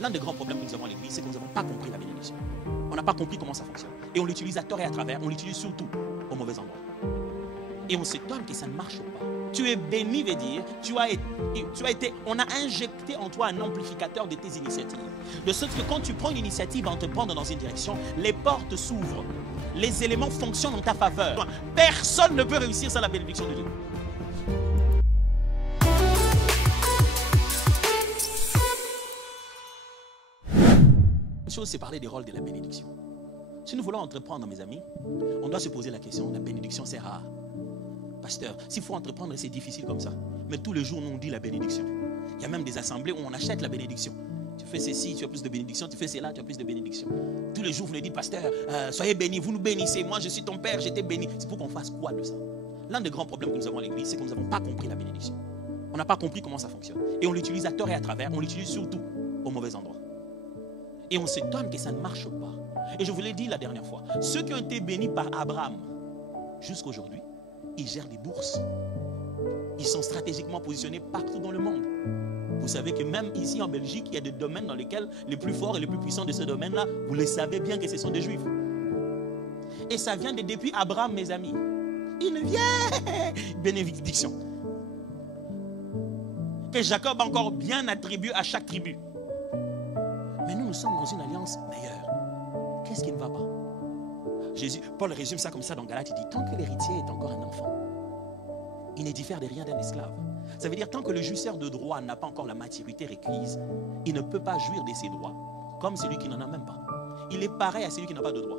L'un des grands problèmes que nous avons à l'église, c'est que nous n'avons pas compris la bénédiction. On n'a pas compris comment ça fonctionne. Et on l'utilise à tort et à travers, on l'utilise surtout au mauvais endroit. Et on s'étonne que ça ne marche pas. Tu es béni, veut dire, on a injecté en toi un amplificateur de tes initiatives. De sorte que quand tu prends une initiative à entreprendre dans une direction, les portes s'ouvrent. Les éléments fonctionnent en ta faveur. Personne ne peut réussir sans la bénédiction de Dieu. Une chose, c'est parler des rôles de la bénédiction. Si nous voulons entreprendre, mes amis, on doit se poser la question, la bénédiction c'est rare. Pasteur, s'il faut entreprendre, c'est difficile comme ça. Mais tous les jours, nous on dit la bénédiction. Il y a même des assemblées où on achète la bénédiction. Tu fais ceci, tu as plus de bénédiction. Tu fais cela, tu as plus de bénédiction. Tous les jours, vous nous dites, pasteur, soyez bénis, vous nous bénissez. Moi, je suis ton père, j'étais béni. C'est pour qu'on fasse quoi de ça? L'un des grands problèmes que nous avons à l'église, c'est que nous n'avons pas compris la bénédiction. On n'a pas compris comment ça fonctionne. Et on l'utilise à tort et à travers. On l'utilise surtout au mauvais endroit. Et on s'étonne que ça ne marche pas. Et je vous l'ai dit la dernière fois, ceux qui ont été bénis par Abraham jusqu'à aujourd'hui, ils gèrent des bourses. Ils sont stratégiquement positionnés partout dans le monde. Vous savez que même ici en Belgique, il y a des domaines dans lesquels les plus forts et les plus puissants de ce domaine-là, vous le savez bien que ce sont des juifs. Et ça vient de depuis Abraham, mes amis. Une vieille bénédiction que Jacob a encore bien attribué à chaque tribu. Mais nous sommes dans une alliance meilleure. Qu'est-ce qui ne va pas? Paul résume ça comme ça dans Galates, il dit, tant que l'héritier est encore un enfant, il ne diffère de rien d'un esclave. Ça veut dire, tant que le jouisseur de droit n'a pas encore la maturité requise, il ne peut pas jouir de ses droits, comme celui qui n'en a même pas. Il est pareil à celui qui n'a pas de droits.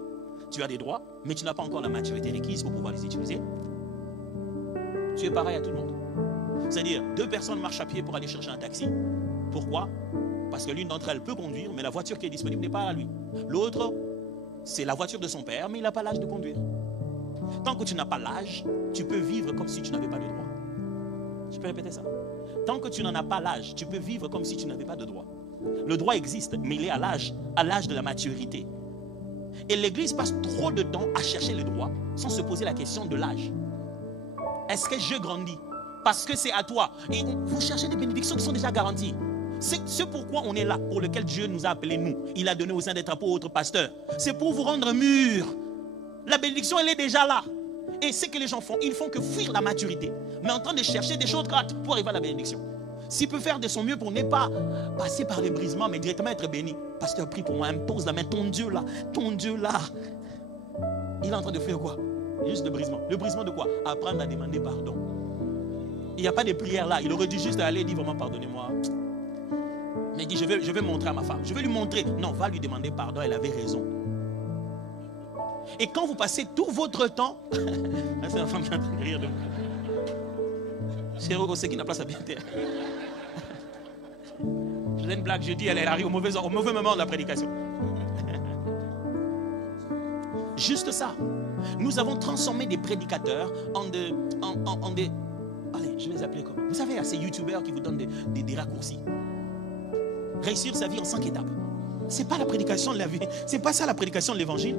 Tu as des droits, mais tu n'as pas encore la maturité requise pour pouvoir les utiliser. Tu es pareil à tout le monde. C'est-à-dire, deux personnes marchent à pied pour aller chercher un taxi. Pourquoi? Parce que l'une d'entre elles peut conduire, mais la voiture qui est disponible n'est pas à lui. L'autre, c'est la voiture de son père, mais il n'a pas l'âge de conduire. Tant que tu n'as pas l'âge, tu peux vivre comme si tu n'avais pas de droit. Je peux répéter ça? Tant que tu n'en as pas l'âge, tu peux vivre comme si tu n'avais pas de droit. Le droit existe, mais il est à l'âge de la maturité. Et l'Église passe trop de temps à chercher le droit sans se poser la question de l'âge. Est-ce que je grandis? Parce que c'est à toi. Et vous cherchez des bénédictions qui sont déjà garanties. C'est pourquoi on est là, pour lequel Dieu nous a appelés, nous. Il a donné aux uns d'être apôtres, pasteurs. C'est pour vous rendre mûrs. La bénédiction, elle est déjà là. Et ce que les gens font, ils font que fuir la maturité, mais en train de chercher des choses grattes pour arriver à la bénédiction. S'il peut faire de son mieux pour ne pas passer par les brisements, mais directement être béni. Pasteur, prie pour moi, impose la main, ton Dieu là, il est en train de faire quoi? Juste le brisement. Le brisement de quoi? Apprendre à demander pardon. Il n'y a pas de prière là. Il aurait dû juste aller dire vraiment pardonnez-moi. Mais il dit, je vais montrer à ma femme. Je vais lui montrer. Non, va lui demander pardon, elle avait raison. Et quand vous passez tout votre temps... c'est la femme qui est en train de rire de vous. C'est Roko qui n'a pas sa bien terre. Je fais une blague, je dis, elle arrive au mauvais moment de la prédication. Juste ça. Nous avons transformé des prédicateurs en des... Allez, je vais les appeler comment? Vous savez, ces youtubeurs qui vous donnent des raccourcis. Réussir sa vie en 5 étapes. C'est pas la prédication de la vie. C'est pas ça la prédication de l'évangile.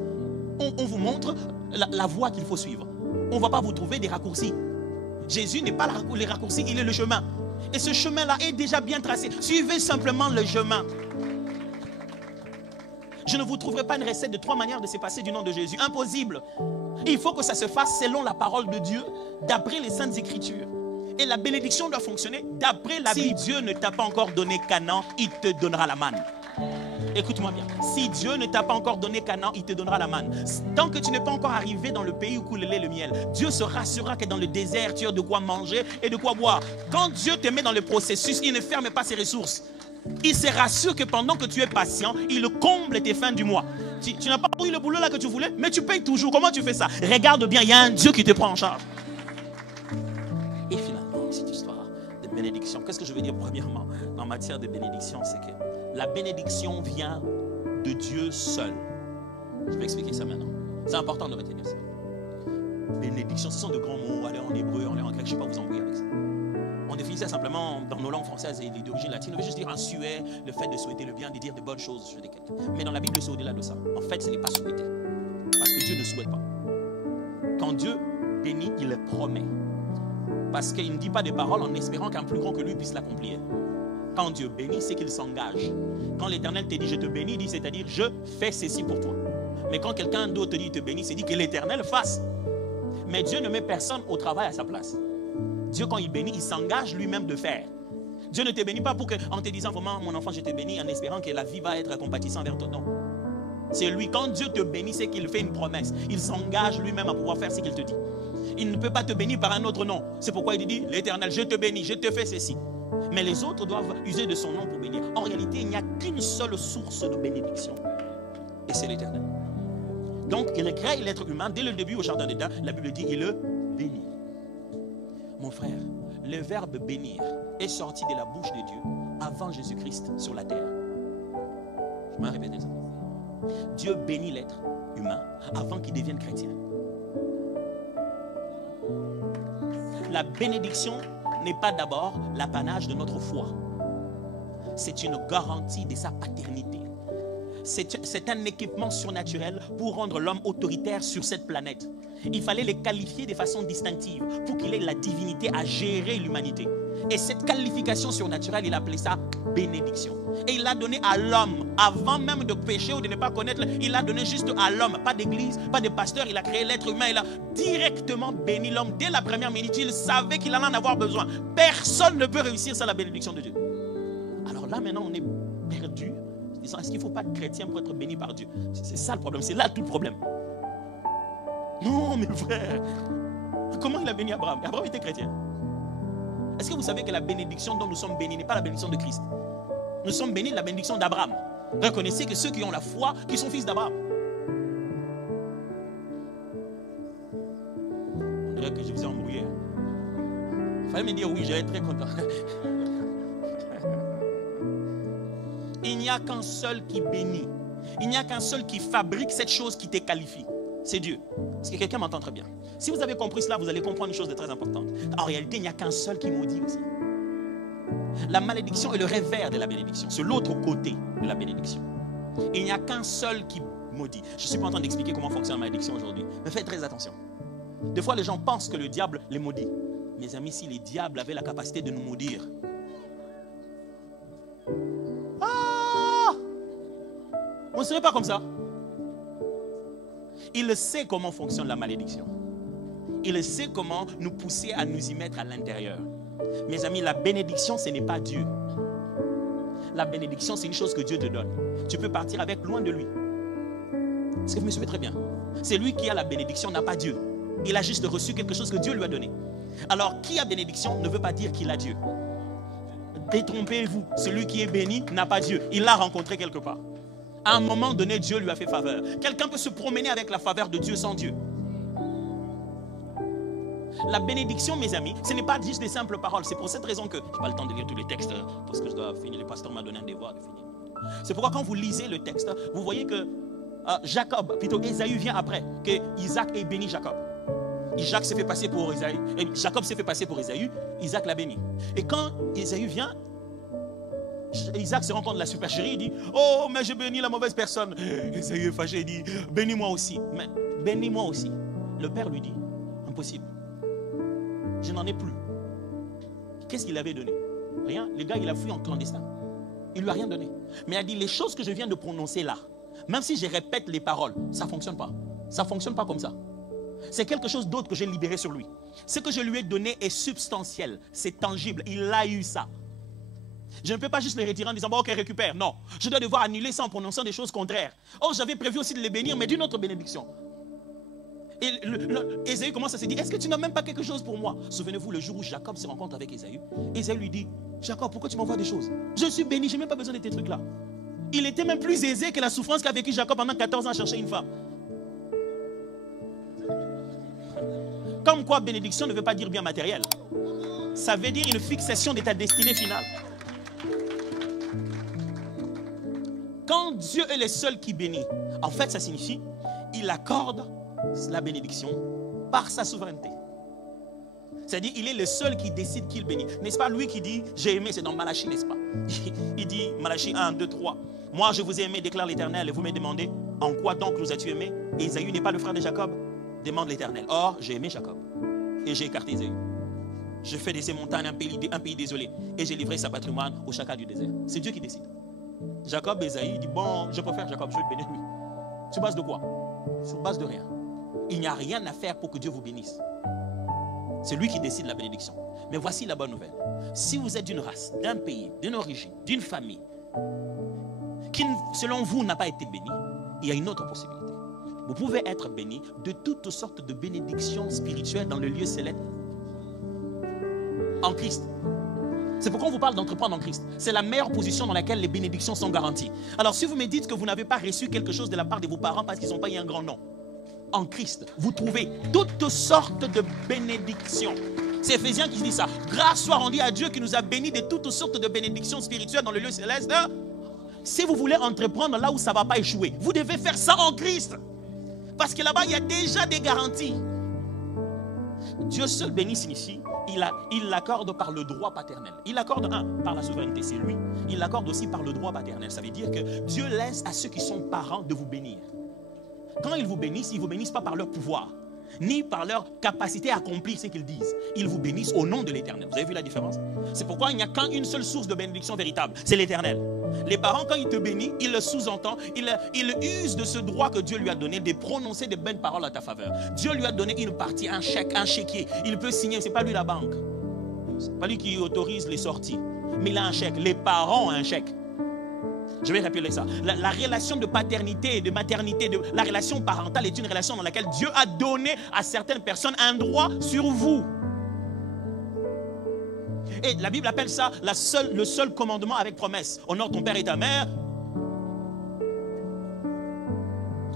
On vous montre la voie qu'il faut suivre. On ne va pas vous trouver des raccourcis. Jésus n'est pas les raccourcis, il est le chemin. Et ce chemin-là est déjà bien tracé. Suivez simplement le chemin. Je ne vous trouverai pas une recette de 3 manières de se passer du nom de Jésus. Impossible. Il faut que ça se fasse selon la parole de Dieu, d'après les Saintes Écritures. Et la bénédiction doit fonctionner d'après la Bible. Si Dieu ne t'a pas encore donné Canaan, il te donnera la manne. Écoute-moi bien. Si Dieu ne t'a pas encore donné Canaan, il te donnera la manne. Tant que tu n'es pas encore arrivé dans le pays où coule le lait et le miel, Dieu se rassurera que dans le désert, tu as de quoi manger et de quoi boire. Quand Dieu te met dans le processus, il ne ferme pas ses ressources. Il se rassure que pendant que tu es patient, il comble tes fins du mois. Tu n'as pas eu le boulot là que tu voulais, mais tu payes toujours. Comment tu fais ça? Regarde bien, il y a un Dieu qui te prend en charge. Et finalement, cette histoire de bénédiction, qu'est-ce que je veux dire premièrement en matière de bénédiction? C'est que la bénédiction vient de Dieu seul. Je vais expliquer ça maintenant. C'est important de retenir ça. Bénédiction, ce sont de grands mots. Allez en hébreu, allez en grec, je ne vais pas vous embrouiller avec ça. On définit ça simplement dans nos langues françaises et d'origine latine. On veut juste dire un souhait, le fait de souhaiter le bien, de dire de bonnes choses sur quelqu'un. Mais dans la Bible, c'est au-delà de ça. En fait, ce n'est pas souhaiter. Parce que Dieu ne souhaite pas. Quand Dieu bénit, il promet. Parce qu'il ne dit pas des paroles en espérant qu'un plus grand que lui puisse l'accomplir. Quand Dieu bénit, c'est qu'il s'engage. Quand l'Éternel te dit je te bénis, il dit c'est-à-dire je fais ceci pour toi. Mais quand quelqu'un d'autre te dit te bénis, c'est dit que l'Éternel fasse. Mais Dieu ne met personne au travail à sa place. Dieu, quand il bénit, il s'engage lui-même de faire. Dieu ne te bénit pas en te disant vraiment mon enfant je te bénis en espérant que la vie va être compatissante vers toi. Non. C'est lui, quand Dieu te bénit, c'est qu'il fait une promesse. Il s'engage lui-même à pouvoir faire ce qu'il te dit. Il ne peut pas te bénir par un autre nom. C'est pourquoi il dit l'Éternel, je te bénis, je te fais ceci. Mais les autres doivent user de son nom pour bénir. En réalité, il n'y a qu'une seule source de bénédiction. Et c'est l'Éternel. Donc, il crée l'être humain. Dès le début au jardin d'Éden, la Bible dit il le bénit. Mon frère, le verbe bénir est sorti de la bouche de Dieu avant Jésus-Christ sur la terre. Je vais répéter ça. Dieu bénit l'être humain avant qu'il devienne chrétien. La bénédiction n'est pas d'abord l'apanage de notre foi. C'est une garantie de sa paternité. C'est un équipement surnaturel pour rendre l'homme autoritaire sur cette planète. Il fallait les qualifier de façon distinctive pour qu'il ait la divinité à gérer l'humanité. Et cette qualification surnaturelle, il appelait ça bénédiction. Et il l'a donné à l'homme, avant même de pécher ou de ne pas connaître, il l'a donné juste à l'homme, pas d'église, pas de pasteur, il a créé l'être humain, il a directement béni l'homme. Dès la première minute, il savait qu'il allait en avoir besoin. Personne ne peut réussir sans la bénédiction de Dieu. Alors là, maintenant, on est perdu. Est-ce qu'il ne faut pas être chrétien pour être béni par Dieu? C'est ça le problème, c'est là tout le problème. Non, mes frères. Comment il a béni Abraham? Abraham était chrétien. Est-ce que vous savez que la bénédiction dont nous sommes bénis n'est pas la bénédiction de Christ? Nous sommes bénis de la bénédiction d'Abraham. Reconnaissez que ceux qui ont la foi, qui sont fils d'Abraham. On dirait que je vous ai embrouillé. Il fallait me dire oui, j'allais être très content. Il n'y a qu'un seul qui bénit. Il n'y a qu'un seul qui fabrique cette chose qui te qualifie. C'est Dieu. Est-ce que quelqu'un m'entend très bien? Si vous avez compris cela, vous allez comprendre une chose de très importante. En réalité, il n'y a qu'un seul qui maudit aussi. La malédiction est le revers de la bénédiction. C'est l'autre côté de la bénédiction. Il n'y a qu'un seul qui maudit. Je ne suis pas en train d'expliquer comment fonctionne la malédiction aujourd'hui. Mais faites très attention. Des fois, les gens pensent que le diable les maudit. Mes amis, si les diables avaient la capacité de nous maudire, on ne serait pas comme ça. Il sait comment fonctionne la malédiction. Il sait comment nous pousser à nous y mettre à l'intérieur. Mes amis, la bénédiction, ce n'est pas Dieu. La bénédiction, c'est une chose que Dieu te donne. Tu peux partir avec loin de lui. Est-ce que vous me suivez très bien? C'est lui qui a la bénédiction, n'a pas Dieu. Il a juste reçu quelque chose que Dieu lui a donné. Alors, qui a bénédiction ne veut pas dire qu'il a Dieu. Détrompez-vous. Celui qui est béni n'a pas Dieu. Il l'a rencontré quelque part. À un moment donné, Dieu lui a fait faveur. Quelqu'un peut se promener avec la faveur de Dieu sans Dieu. La bénédiction, mes amis, ce n'est pas juste des simples paroles. C'est pour cette raison que je n'ai pas le temps de lire tous les textes parce que je dois finir. Le pasteur m'a donné un devoir de finir. C'est pourquoi quand vous lisez le texte, vous voyez que Jacob, plutôt Ésaü vient après, que Isaac ait béni Jacob. Isaac s'est fait passer pour Ésaü. Jacob s'est fait passer pour Ésaü. Isaac l'a béni. Et quand Ésaü vient, Isaac se rend compte de la supercherie, il dit oh mais j'ai béni la mauvaise personne. Ésaü est fâché, il dit bénis-moi aussi. Mais bénis-moi aussi. Le père lui dit impossible. Je n'en ai plus. Qu'est-ce qu'il avait donné? Rien. Le gars il a fui en clandestin. Il lui a rien donné. Mais il a dit les choses que je viens de prononcer là, même si je répète les paroles, ça ne fonctionne pas. Ça ne fonctionne pas comme ça. C'est quelque chose d'autre que j'ai libéré sur lui. Ce que je lui ai donné est substantiel, c'est tangible. Il a eu ça. Je ne peux pas juste les retirer en disant, bon, ok, récupère. Non, je dois devoir annuler ça en prononçant des choses contraires. Oh, j'avais prévu aussi de les bénir, mais d'une autre bénédiction. Et Ésaü commence à se dire, est-ce que tu n'as même pas quelque chose pour moi? Souvenez-vous, le jour où Jacob se rencontre avec Ésaü, Ésaü lui dit, Jacob, pourquoi tu m'envoies des choses? Je suis béni, je n'ai même pas besoin de tes trucs-là. Il était même plus aisé que la souffrance qu'a vécu Jacob pendant 14 ans à chercher une femme. Comme quoi, bénédiction ne veut pas dire bien matériel. Ça veut dire une fixation de ta destinée finale. Quand Dieu est le seul qui bénit, en fait, ça signifie il accorde la bénédiction par sa souveraineté. C'est-à-dire, il est le seul qui décide qu'il bénit. N'est-ce pas lui qui dit, j'ai aimé, c'est dans Malachie, n'est-ce pas? Il dit, Malachie 1, 2, 3. Moi, je vous ai aimé, déclare l'Éternel, et vous me demandez, en quoi donc nous as-tu aimé? Et Ésaü n'est pas le frère de Jacob? Demande l'Éternel. Or, j'ai aimé Jacob, et j'ai écarté Ésaü. Je fais de ces montagnes un pays désolé. Et j'ai livré sa patrimoine au chacal du désert. C'est Dieu qui décide. Jacob, Esaïe, dit, bon, je préfère Jacob, je vais le bénir lui. Sur base de quoi? Sur base de rien. Il n'y a rien à faire pour que Dieu vous bénisse. C'est lui qui décide la bénédiction. Mais voici la bonne nouvelle. Si vous êtes d'une race, d'un pays, d'une origine, d'une famille, qui selon vous n'a pas été bénie, il y a une autre possibilité. Vous pouvez être béni de toutes sortes de bénédictions spirituelles dans le lieu céleste en Christ. C'est pourquoi on vous parle d'entreprendre en Christ. C'est la meilleure position dans laquelle les bénédictions sont garanties. Alors si vous me dites que vous n'avez pas reçu quelque chose de la part de vos parents parce qu'ils n'ont pas eu un grand nom, en Christ, vous trouvez toutes sortes de bénédictions. C'est Éphésiens qui dit ça. Grâce soit rendue à Dieu qui nous a bénis de toutes sortes de bénédictions spirituelles dans le lieu céleste. Si vous voulez entreprendre là où ça ne va pas échouer, vous devez faire ça en Christ. Parce que là-bas, il y a déjà des garanties. Dieu seul bénit signifie, il l'accorde par le droit paternel. Il l'accorde, par la souveraineté, c'est lui. Il l'accorde aussi par le droit paternel. Ça veut dire que Dieu laisse à ceux qui sont parents de vous bénir. Quand ils vous bénissent pas par leur pouvoir, ni par leur capacité à accomplir ce qu'ils disent. Ils vous bénissent au nom de l'Éternel. Vous avez vu la différence? C'est pourquoi il n'y a qu'une seule source de bénédiction véritable, c'est l'Éternel. Les parents, quand ils te bénissent, ils le sous-entendent, ils usent de ce droit que Dieu lui a donné de prononcer des bonnes paroles à ta faveur. Dieu lui a donné une partie, un chèque, un chéquier. Il peut signer, c'est pas lui la banque. C'est pas lui qui autorise les sorties. Mais il a un chèque. Les parents ont un chèque. Je vais rappeler ça. La relation de paternité et de maternité, la relation parentale est une relation dans laquelle Dieu a donné à certaines personnes un droit sur vous. Et la Bible appelle ça le seul commandement avec promesse. Honore ton père et ta mère.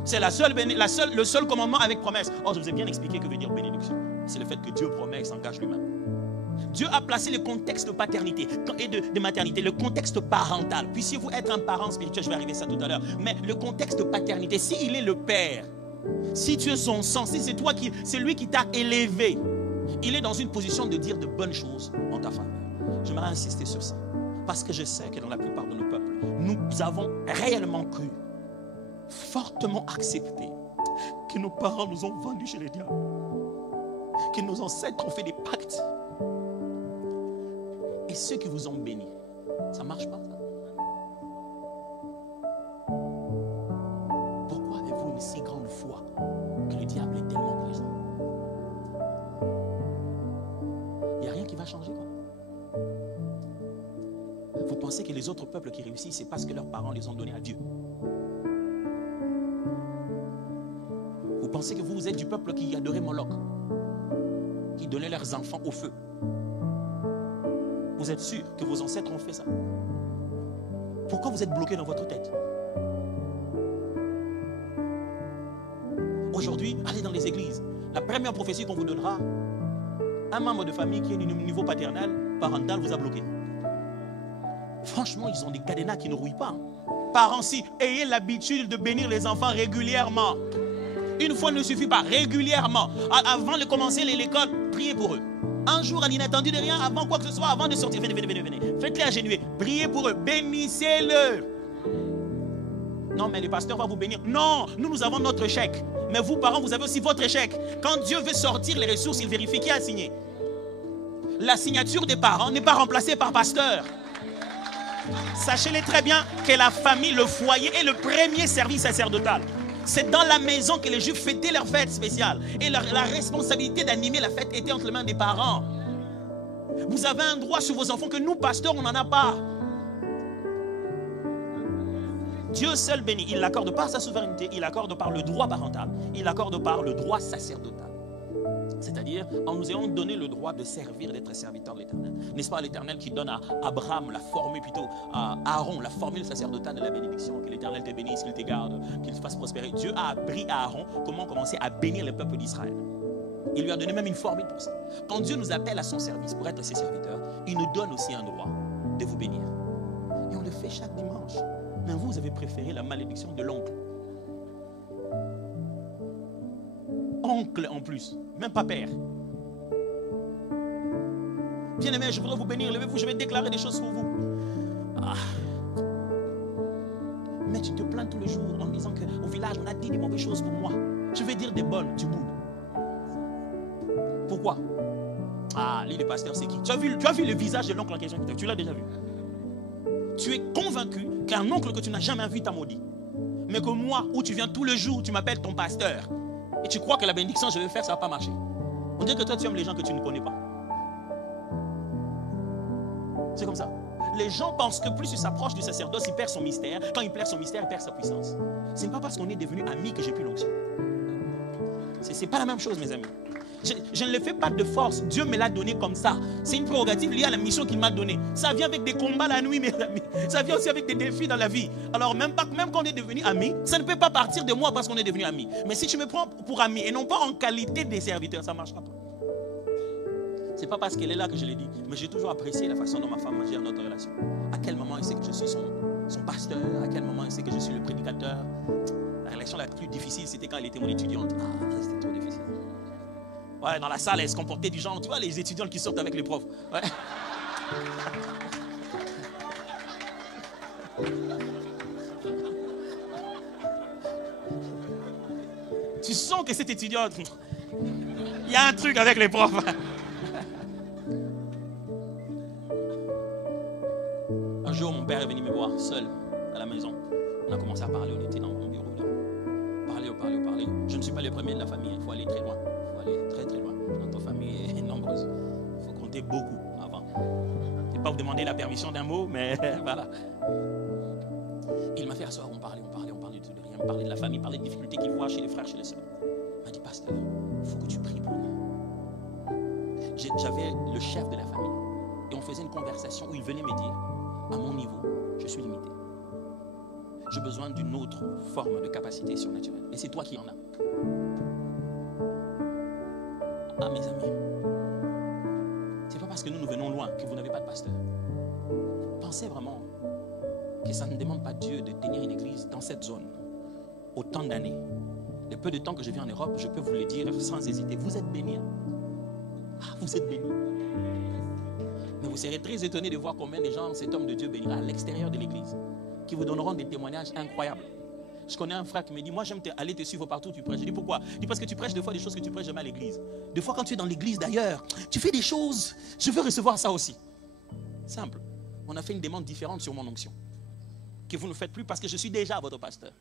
C'est le seul commandement avec promesse. Oh, je vous ai bien expliqué que veut dire bénédiction. C'est le fait que Dieu promet et s'engage lui-même. Dieu a placé le contexte de paternité et de maternité, le contexte parental. Puissiez-vous être un parent spirituel, je vais arriver à ça tout à l'heure. Mais le contexte de paternité, s'il est le père, si tu es son sang, si c'est lui qui t'a élevé, il est dans une position de dire de bonnes choses en ta faveur. J'aimerais insister sur ça. Parce que je sais que dans la plupart de nos peuples, nous avons réellement cru, fortement accepté, que nos parents nous ont vendus chez les diables, que nos ancêtres ont fait des pactes. Et ceux qui vous ont bénis, ça ne marche pas ça. Pourquoi avez-vous une si grande foi que le diable est tellement présent? Il n'y a rien qui va changer quoi. Vous pensez que les autres peuples qui réussissent, c'est parce que leurs parents les ont donnés à Dieu. Vous pensez que vous êtes du peuple qui adorait Moloch, qui donnait leurs enfants au feu. Vous êtes sûr que vos ancêtres ont fait ça? Pourquoi vous êtes bloqué dans votre tête? Aujourd'hui, allez dans les églises. La première prophétie qu'on vous donnera, un membre de famille qui est du niveau paternel, parental, vous a bloqué. Franchement, ils ont des cadenas qui ne rouillent pas. Parents, si, ayez l'habitude de bénir les enfants régulièrement. Une fois ne suffit pas, régulièrement. Avant de commencer l'école, priez pour eux. Un jour, un inattendu de rien, avant quoi que ce soit, avant de sortir, venez. Faites-les agenouiller, priez pour eux, bénissez-le. Non, mais le pasteur va vous bénir. Non, nous avons notre chèque. Mais vous, parents, vous avez aussi votre chèque. Quand Dieu veut sortir les ressources, il vérifie qui a signé. La signature des parents n'est pas remplacée par pasteur. Sachez-le très bien que la famille, le foyer est le premier service sacerdotal. C'est dans la maison que les Juifs fêtaient leur fête spéciale. Et la responsabilité d'animer la fête était entre les mains des parents. Vous avez un droit sur vos enfants que nous, pasteurs, on n'en a pas. Dieu seul bénit. Il l'accorde par sa souveraineté, il l'accorde par le droit parental, il l'accorde par le droit sacerdotal. C'est-à-dire, en nous ayant donné le droit de servir, d'être serviteur de l'Éternel. N'est-ce pas l'Éternel qui donne à Abraham la formule, plutôt à Aaron, la formule sacerdotale de la bénédiction, que l'Éternel te bénisse, qu'il te garde, qu'il te fasse prospérer. Dieu a appris à Aaron comment commencer à bénir le peuple d'Israël. Il lui a donné même une formule pour ça. Quand Dieu nous appelle à son service pour être ses serviteurs, il nous donne aussi un droit de vous bénir. Et on le fait chaque dimanche. Mais vous avez préféré la malédiction de l'oncle. Oncle en plus, même pas père. Bien-aimé, je voudrais vous bénir, levez-vous, je vais déclarer des choses pour vous. Mais tu te plains tous les jours en disant qu'au village, on a dit des mauvaises choses pour moi. Je vais dire des bonnes, tu boudes. Pourquoi? Ah, lui, le pasteur, c'est qui? Tu as vu le visage de l'oncle en question? Tu l'as déjà vu? Tu es convaincu qu'un oncle que tu n'as jamais vu t'a maudit. Mais que moi, où tu viens tous les jours, tu m'appelles ton pasteur. Et tu crois que la bénédiction que je vais faire, ça ne va pas marcher. On dirait que toi, tu aimes les gens que tu ne connais pas. C'est comme ça. Les gens pensent que plus il s'approche du sacerdoce, il perd son mystère. Quand il perd son mystère, il perd sa puissance. Ce n'est pas parce qu'on est devenu amis que j'ai plus l'onction. Ce n'est pas la même chose, mes amis. Je ne le fais pas de force. Dieu me l'a donné comme ça. C'est une prérogative liée à la mission qu'il m'a donnée. Ça vient avec des combats la nuit, mes amis. Ça vient aussi avec des défis dans la vie. Alors même quand on est devenu amis, ça ne peut pas partir de moi parce qu'on est devenu amis. Mais si tu me prends pour ami et non pas en qualité de serviteur, ça ne marchera pas. Ce n'est pas parce qu'elle est là que je l'ai dit. Mais j'ai toujours apprécié la façon dont ma femme gère notre relation. À quel moment elle sait que je suis son pasteur. À quel moment elle sait que je suis le prédicateur. La relation la plus difficile, c'était quand elle était mon étudiante. Ah, c'était trop difficile. Ouais, dans la salle, elle se comportait du genre, tu vois, les étudiants qui sortent avec les profs. Ouais. Tu sens que cette étudiante, il y a un truc avec les profs. Un jour, mon père est venu me voir seul à la maison. On a commencé à parler, on était dans mon bureau là. Parler. Je ne suis pas le premier de la famille, il faut aller très loin. Très très loin. Notre famille est nombreuse. Il faut compter beaucoup avant. Je ne vais pas vous demander la permission d'un mot, mais voilà. Il m'a fait asseoir, on parlait de tout, de rien. On parlait de la famille, on parlait des difficultés qu'il voit chez les frères, chez les sœurs. Il m'a dit, pasteur, il faut que tu pries pour nous. J'avais le chef de la famille et on faisait une conversation où il venait me dire, à mon niveau, je suis limité. J'ai besoin d'une autre forme de capacité surnaturelle. Et c'est toi qui en as. Ah, mes amis, c'est pas parce que nous venons loin que vous n'avez pas de pasteur. Pensez vraiment que ça ne demande pas Dieu de tenir une église dans cette zone autant d'années. Le peu de temps que je vis en Europe, je peux vous le dire sans hésiter. Vous êtes bénis. Ah, vous êtes bénis. Mais vous serez très étonnés de voir combien de gens cet homme de Dieu bénira à l'extérieur de l'église, qui vous donneront des témoignages incroyables. Je connais un frère qui me dit, moi j'aime aller te suivre partout où tu prêches. Je dis pourquoi? Il dit parce que tu prêches des fois des choses que tu prêches jamais à l'église. Des fois quand tu es dans l'église d'ailleurs, tu fais des choses, je veux recevoir ça aussi. Simple. On a fait une demande différente sur mon onction. Que vous ne faites plus parce que je suis déjà votre pasteur.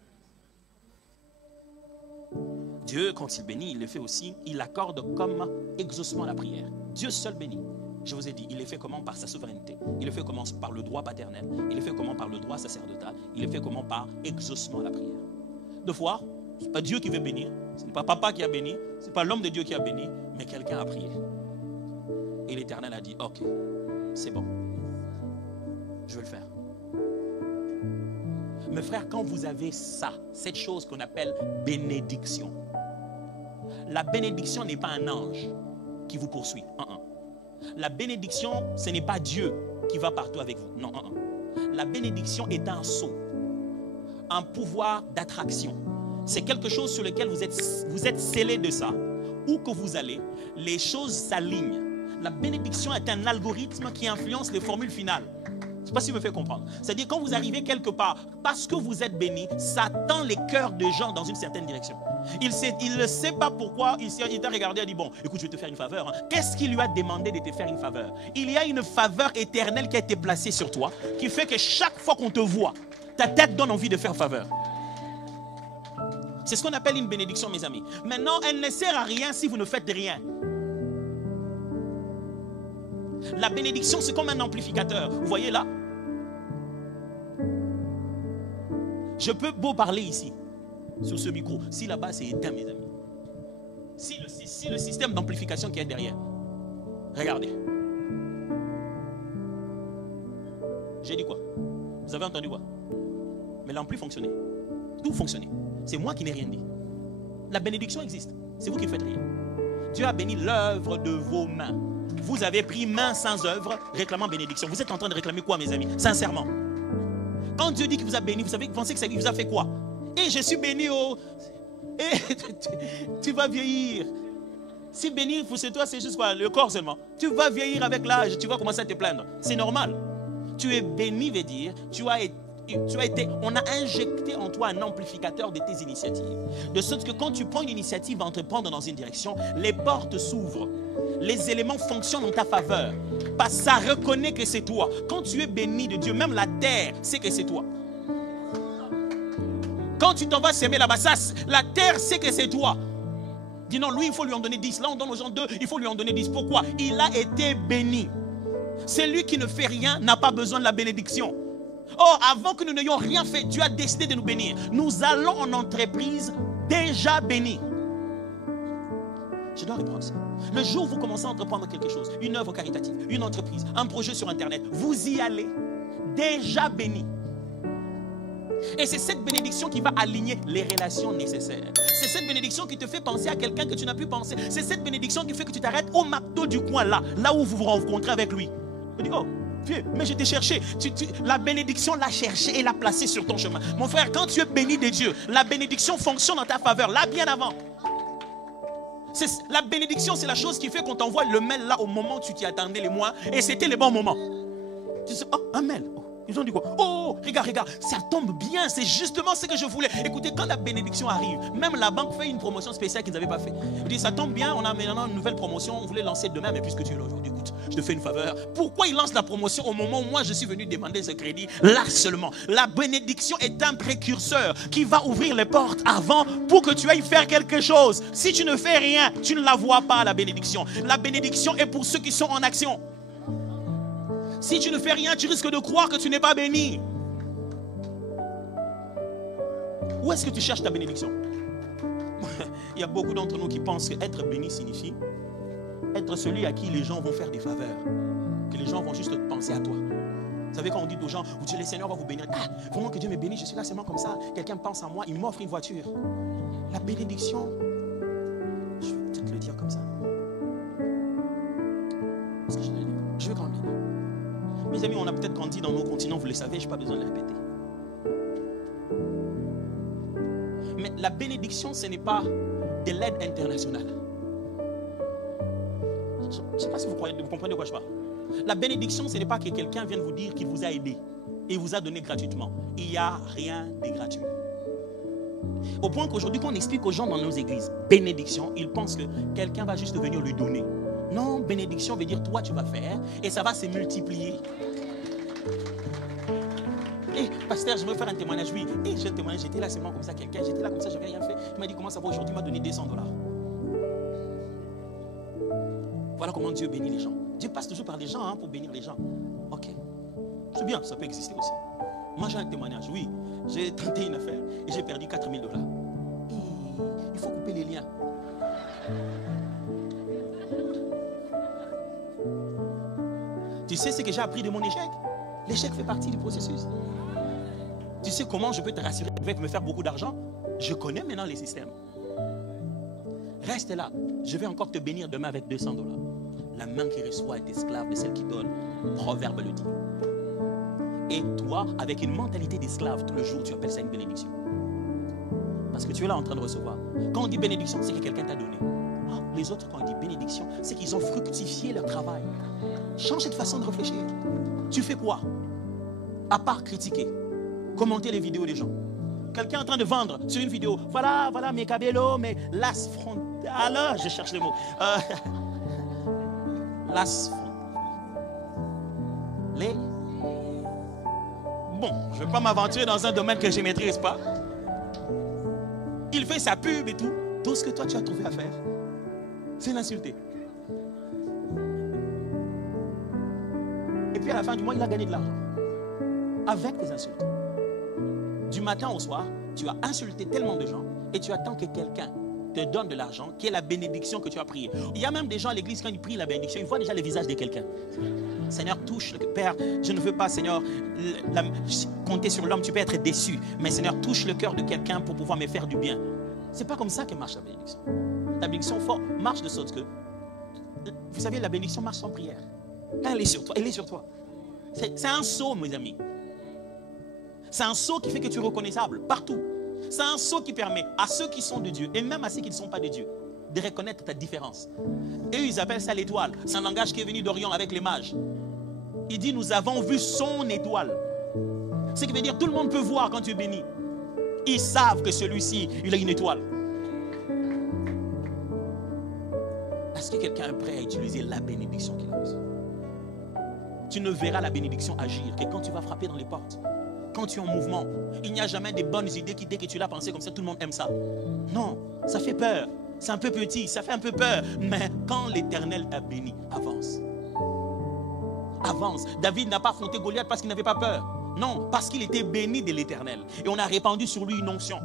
Dieu, quand il bénit, il le fait aussi, il accorde comme exaucement la prière. Dieu seul bénit. Je vous ai dit, il le fait comment? Par sa souveraineté. Il le fait comment? Par le droit paternel. Il le fait comment? Par le droit sacerdotal. Il le fait comment? Par exaucement à la prière. Deux fois, ce n'est pas Dieu qui veut bénir. Ce n'est pas papa qui a béni. Ce n'est pas l'homme de Dieu qui a béni. Mais quelqu'un a prié. Et l'Éternel a dit, ok, c'est bon. Je vais le faire. Mes frères, quand vous avez ça, cette chose qu'on appelle bénédiction, la bénédiction n'est pas un ange qui vous poursuit. La bénédiction, ce n'est pas Dieu qui va partout avec vous. Non. La bénédiction est un sceau, un pouvoir d'attraction. C'est quelque chose sur lequel vous êtes scellé de ça. Où que vous allez, les choses s'alignent. La bénédiction est un algorithme qui influence les formules finales. Je ne sais pas si vous me faites comprendre. C'est-à-dire quand vous arrivez quelque part, parce que vous êtes béni, ça tend les cœurs de gens dans une certaine direction. Il ne sait pas pourquoi, il t'a regardé et a dit, bon, écoute, je vais te faire une faveur. Qu'est-ce qui lui a demandé de te faire une faveur? Il y a une faveur éternelle qui a été placée sur toi, qui fait que chaque fois qu'on te voit, ta tête donne envie de faire faveur. C'est ce qu'on appelle une bénédiction, mes amis. Maintenant, elle ne sert à rien si vous ne faites rien. La bénédiction, c'est comme un amplificateur. Vous voyez là? Je peux beau parler ici, sur ce micro. Si là-bas, c'est éteint, mes amis. Si le système d'amplification qui est derrière. Regardez. J'ai dit quoi? Vous avez entendu quoi? Mais l'ampli fonctionnait. Tout fonctionnait. C'est moi qui n'ai rien dit. La bénédiction existe. C'est vous qui ne faites rien. Dieu a béni l'œuvre de vos mains. Vous avez pris main sans œuvre, réclamant bénédiction. Vous êtes en train de réclamer quoi, mes amis? Sincèrement. Quand Dieu dit qu'il vous a béni, vous pensez qu'il vous a fait quoi? Et je suis béni, oh. Et tu vas vieillir. Si bénir pour toi, c'est juste quoi? Le corps seulement. Tu vas vieillir avec l'âge, tu vas commencer à te plaindre. C'est normal. Tu es béni, veut dire, on a injecté en toi un amplificateur de tes initiatives. De sorte que quand tu prends une initiative à entreprendre dans une direction, les portes s'ouvrent. les éléments fonctionnent en ta faveur. Parce que ça reconnaît que c'est toi. Quand tu es béni de Dieu, même la terre sait que c'est toi. Quand tu t'en vas s'aimer là-bas, la terre sait que c'est toi. Dis non, lui il faut lui en donner 10. Là on donne aux gens 2, il faut lui en donner 10. Pourquoi? Il a été béni. Celui qui ne fait rien n'a pas besoin de la bénédiction. Or, avant que nous n'ayons rien fait, Dieu a décidé de nous bénir. Nous allons en entreprise déjà bénis. Je dois reprendre ça. Le jour où vous commencez à entreprendre quelque chose, une œuvre caritative, une entreprise, un projet sur Internet, vous y allez déjà bénis. Et c'est cette bénédiction qui va aligner les relations nécessaires. C'est cette bénédiction qui te fait penser à quelqu'un que tu n'as pu penser. C'est cette bénédiction qui fait que tu t'arrêtes au McDo du coin là où vous vous rencontrez avec lui. Tu dis, oh, vieux, mais je t'ai cherché. La bénédiction l'a cherché et l'a placé sur ton chemin. Mon frère, quand tu es béni de Dieu, la bénédiction fonctionne en ta faveur, là bien avant. La bénédiction, c'est la chose qui fait qu'on t'envoie le mail là au moment où tu t'y attendais les mois et c'était les bons moments. Tu sais, oh, un mail. Oh, ils ont dit quoi? Oh, regarde, ça tombe bien, c'est justement ce que je voulais. Écoutez, quand la bénédiction arrive, même la banque fait une promotion spéciale qu'ils n'avaient pas fait. Ils disent, ça tombe bien, on a maintenant une nouvelle promotion, on voulait lancer demain, mais puisque tu es là aujourd'hui, écoute, je te fais une faveur. Pourquoi ils lancent la promotion au moment où moi je suis venu demander ce crédit? Là seulement. La bénédiction est un précurseur qui va ouvrir les portes avant pour que tu ailles faire quelque chose. Si tu ne fais rien, tu ne la vois pas, la bénédiction. La bénédiction est pour ceux qui sont en action. Si tu ne fais rien, tu risques de croire que tu n'es pas béni. Où est-ce que tu cherches ta bénédiction? Il y a beaucoup d'entre nous qui pensent qu'être béni signifie être celui à qui les gens vont faire des faveurs. Que les gens vont juste penser à toi. Vous savez, quand on dit aux gens, vous dites, le Seigneur va vous bénir. Ah, vraiment que Dieu me bénisse, je suis là seulement comme ça. Quelqu'un pense à moi, il m'offre une voiture. La bénédiction, je vais peut-être le dire comme ça. Parce que je vais quand même le dire. Mes amis, on a peut-être grandi dans nos continents, vous le savez, je n'ai pas besoin de le répéter. Mais la bénédiction, ce n'est pas de l'aide internationale. Je ne sais pas si vous comprenez de quoi je parle. La bénédiction, ce n'est pas que quelqu'un vienne vous dire qu'il vous a aidé et vous a donné gratuitement. Il n'y a rien de gratuit. Au point qu'aujourd'hui, quand on explique aux gens dans nos églises, bénédiction, ils pensent que quelqu'un va juste venir lui donner. Non, bénédiction veut dire toi tu vas faire et ça va se multiplier. Eh, pasteur, je veux faire un témoignage. Oui, j'ai un témoignage, j'étais là seulement comme ça, quelqu'un, j'étais là comme ça, je n'avais rien fait. Il m'a dit comment ça va aujourd'hui, il m'a donné $200. Voilà comment Dieu bénit les gens. Dieu passe toujours par les gens pour bénir les gens. Ok, c'est bien, ça peut exister aussi. Moi j'ai un témoignage, oui, j'ai tenté une affaire et j'ai perdu $4000. Il faut couper les liens. Tu sais ce que j'ai appris de mon échec? L'échec fait partie du processus. Tu sais comment je peux te rassurer avec me faire beaucoup d'argent? Je connais maintenant les systèmes. Reste là. Je vais encore te bénir demain avec $200. La main qui reçoit est esclave de celle qui donne. Proverbe le dit. Et toi, avec une mentalité d'esclave, tout le jour, tu appelles ça une bénédiction. Parce que tu es là en train de recevoir. Quand on dit bénédiction, c'est que quelqu'un t'a donné. Ah, les autres, quand on dit bénédiction, c'est qu'ils ont fructifié leur travail. Change cette façon de réfléchir. Tu fais quoi? À part critiquer, commenter les vidéos des gens. Quelqu'un est en train de vendre sur une vidéo. Voilà, mes cabellos, mes las frontales. Je cherche le mot. Las les. Bon, je ne vais pas m'aventurer dans un domaine que je ne maîtrise pas. Il fait sa pub et tout. Tout ce que toi tu as trouvé à faire, c'est l'insulter. Et puis à la fin du mois, il a gagné de l'argent. Avec des insultes. Du matin au soir, tu as insulté tellement de gens et tu attends que quelqu'un te donne de l'argent, qui est la bénédiction que tu as priée. Il y a même des gens à l'église, quand ils prient la bénédiction, ils voient déjà le visage de quelqu'un. Seigneur, touche le Père. Je ne veux pas, Seigneur, compter sur l'homme. Tu peux être déçu. Mais Seigneur, touche le cœur de quelqu'un pour pouvoir me faire du bien. C'est pas comme ça que marche la bénédiction. La bénédiction marche de sorte que, vous savez, la bénédiction marche sans prière. Elle est sur toi. Elle est sur toi. C'est un sceau, mes amis. C'est un sceau qui fait que tu es reconnaissable partout. C'est un sceau qui permet à ceux qui sont de Dieu et même à ceux qui ne sont pas de Dieu de reconnaître ta différence. Et ils appellent ça l'étoile. C'est un langage qui est venu d'Orient avec les mages. Il dit, nous avons vu son étoile. Ce qui veut dire, tout le monde peut voir quand tu es béni. Ils savent que celui-ci, il a une étoile. Est-ce que quelqu'un est prêt à utiliser la bénédiction qu'il a reçue? Tu ne verras la bénédiction agir que quand tu vas frapper dans les portes. Quand tu es en mouvement, il n'y a jamais des bonnes idées qui, dès que tu l'as pensé comme ça, tout le monde aime ça. Non, ça fait peur. C'est un peu petit, ça fait un peu peur. Mais quand l'Éternel t'a béni, avance. Avance. David n'a pas affronté Goliath parce qu'il n'avait pas peur. Non, parce qu'il était béni de l'Éternel. Et on a répandu sur lui une onction.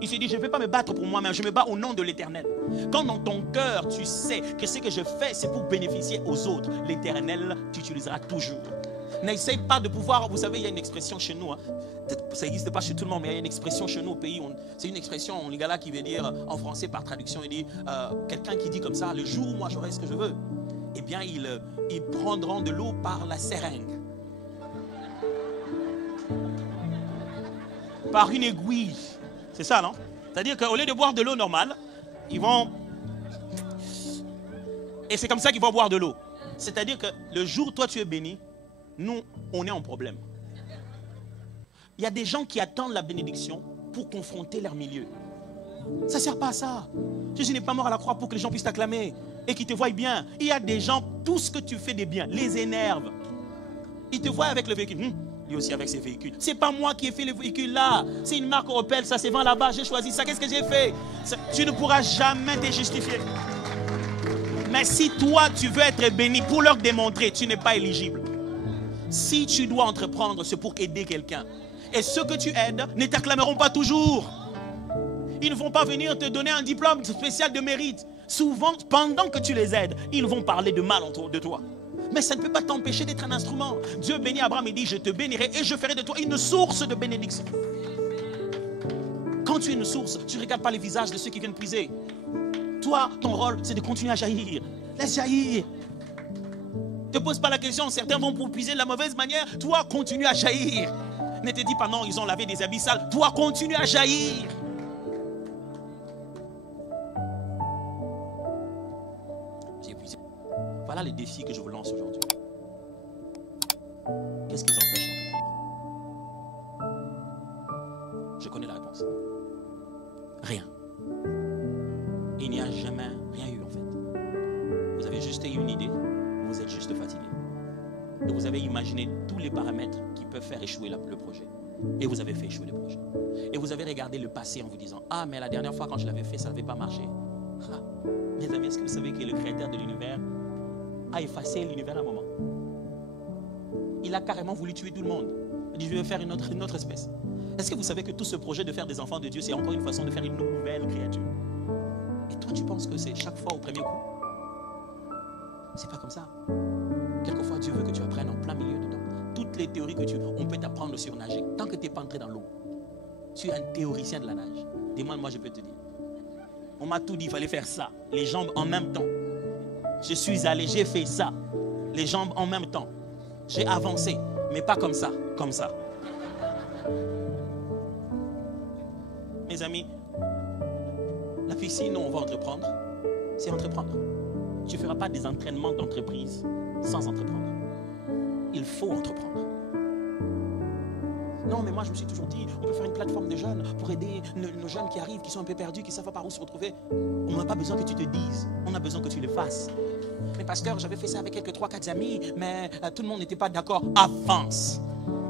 Il s'est dit, je ne vais pas me battre pour moi-même, je me bats au nom de l'Éternel. Quand dans ton cœur, tu sais que ce que je fais, c'est pour bénéficier aux autres, l'Éternel t'utilisera toujours. N'essaye pas de pouvoir, vous savez, il y a une expression chez nous, hein, ça n'existe pas chez tout le monde, mais il y a une expression chez nous au pays, c'est une expression en lingala qui veut dire, en français par traduction, il dit, quelqu'un qui dit comme ça, le jour où moi j'aurai ce que je veux, eh bien ils prendront de l'eau par la seringue. Par une aiguille. C'est ça, non? C'est-à-dire qu'au lieu de boire de l'eau normale, ils vont... Et c'est comme ça qu'ils vont boire de l'eau. C'est-à-dire que le jour où toi tu es béni, nous, on est en problème. Il y a des gens qui attendent la bénédiction pour confronter leur milieu. Ça ne sert pas à ça. Jésus n'est pas mort à la croix pour que les gens puissent t'acclamer et qu'ils te voient bien. Il y a des gens, tout ce que tu fais de bien les énerve. Ils te voient avec le véhicule. Lui aussi avec ses véhicules. C'est pas moi qui ai fait le véhicule là. C'est une marque Opel, ça se vend là-bas. J'ai choisi ça. Qu'est-ce que j'ai fait? Tu ne pourras jamais te justifier. Mais si toi, tu veux être béni, pour leur démontrer, tu n'es pas éligible. Si tu dois entreprendre, c'est pour aider quelqu'un. Et ceux que tu aides ne t'acclameront pas toujours. Ils ne vont pas venir te donner un diplôme spécial de mérite. Souvent, pendant que tu les aides, ils vont parler de mal autour de toi. Mais ça ne peut pas t'empêcher d'être un instrument. Dieu bénit Abraham et dit, je te bénirai et je ferai de toi une source de bénédiction. Quand tu es une source, tu ne regardes pas les visages de ceux qui viennent puiser. Toi, ton rôle, c'est de continuer à jaillir. Laisse jaillir. Ne te pose pas la question, certains vont pour puiser de la mauvaise manière. Toi, continue à jaillir. Ne te dis pas non, ils ont lavé des habits sales. Toi, continue à jaillir. J'ai épuisé. Voilà les défis que je vous lance aujourd'hui. Qu'est-ce qui vous empêche d'entreprendre? Je connais la réponse. Rien. Il n'y a jamais rien eu en fait. Vous avez juste eu une idée, vous êtes juste fatigué. Et vous avez imaginé tous les paramètres qui peuvent faire échouer le projet. Et vous avez fait échouer le projet. Et vous avez regardé le passé en vous disant, ah mais la dernière fois quand je l'avais fait, ça n'avait pas marché. Ah, mes amis, est-ce que vous savez que le créateur de l'univers a effacé l'univers à un moment? Il a carrément voulu tuer tout le monde. Il dit, je vais faire une autre espèce. Est-ce que vous savez que tout ce projet de faire des enfants de Dieu, c'est encore une façon de faire une nouvelle créature? Et toi, tu penses que c'est chaque fois au premier coup? C'est pas comme ça. Quelquefois, Dieu veut que tu apprennes en plein milieu dedans. Toutes les théories que on peut t'apprendre sur nager. Tant que tu n'es pas entré dans l'eau, tu es un théoricien de la nage. Dis-moi, moi je peux te dire. On m'a tout dit, il fallait faire ça. Les jambes en même temps. Je suis allé, j'ai fait ça. Les jambes en même temps. J'ai avancé, mais pas comme ça. Comme ça. Mes amis, la piscine où on va entreprendre, c'est entreprendre. Tu ne feras pas des entraînements d'entreprise sans entreprendre. Il faut entreprendre. Non, mais moi je me suis toujours dit, on peut faire une plateforme de jeunes pour aider nos jeunes qui arrivent, qui sont un peu perdus, qui ne savent pas par où se retrouver. On n'a pas besoin que tu te dises, on a besoin que tu le fasses. Mais pasteur, j'avais fait ça avec quelques 3-4 amis, mais tout le monde n'était pas d'accord. Avance.